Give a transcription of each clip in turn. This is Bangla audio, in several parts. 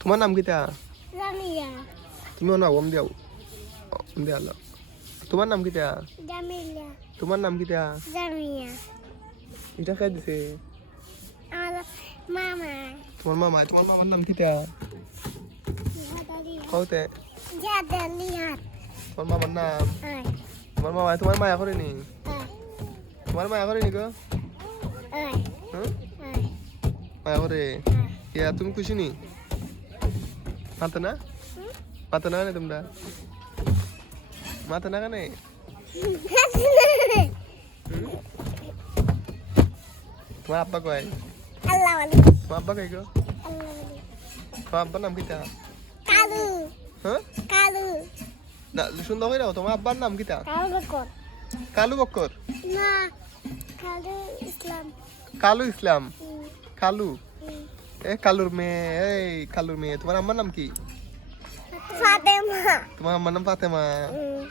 তোমার নাম কিতা? জামিয়া। তুমিও না ওম দিও। ওম দিয়া আল্লাহ। তোমার নাম কিতা? জামিলা। তোমার নাম কিতা? জামিয়া। এটা কে দিছে? আমার মামা। তোমার মামার নাম কিতা? কওতে জাদালিয়াত। তোমার মামার নাম? আয় তোমার মায়া করেনি? আয় তোমার মায়া করেনি গো? আয় হ্যাঁ আয় মায়া করে। ইয়া তুমি খুশি নি? মাতো না? মাতো না কেন তোমরা? মাতো না কেন? তোমার আব্বা কয়? আল্লাহ ওয়ালি। তোমার আব্বা কয় গো? আল্লাহ ওয়ালি। তোমার আব্বার নাম কিতা? কালু। হ্যাঁ কালু। না সুন্দর করে দাও, তোমার আব্বার নাম কিতা? কালু বকর। কালু বক্কর? না কালু ইসলাম। কালু ইসলাম? হুম, কালু? হুম। কালুর মেয়ে, কালুর মেয়ে। তোমার আম্মার নাম কি? ফাতেমা। তোমার আম্মার নাম ফাতেমা। হুম,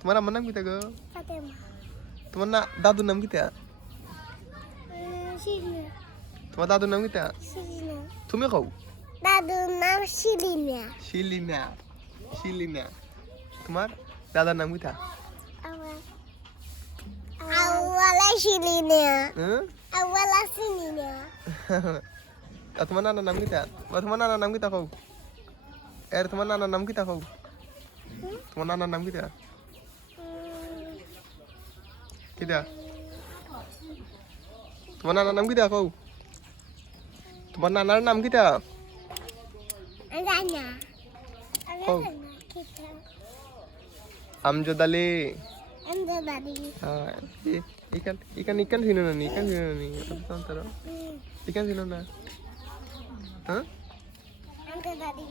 তোমার আম্মার নাম কিতা গো? ফাতেমা। তোমার না দাদুর নাম কিতা? শিরিনা। তোমার দাদুর নাম কিতা? শিরিনা। তুমি কও। দাদুর নাম শিরিনা। শিলিনা। শিলিনা। তোমার দাদার নাম কিতা? আমার আওয়ালা শিরিনা। হ্যাঁ আওয়ালা শিরিনা। আর তোমার নানার নাম কিতা? তোমার নানার নাম কিতা কও? তোমার নানার নাম কিতা কও? তোমার নানার নাম কিতা? কিতা? তোমার নানার নাম কিতা কও? তোমার নানার নাম কিতা? রানা। কও। আমজদ আলী। আমাদের বাড়ি। হ্যাঁ ইকান ছিল না নি, ইকান ছিল না নি। ইকান ছিল না। হ্যাঁ আমাদের বাড়ি।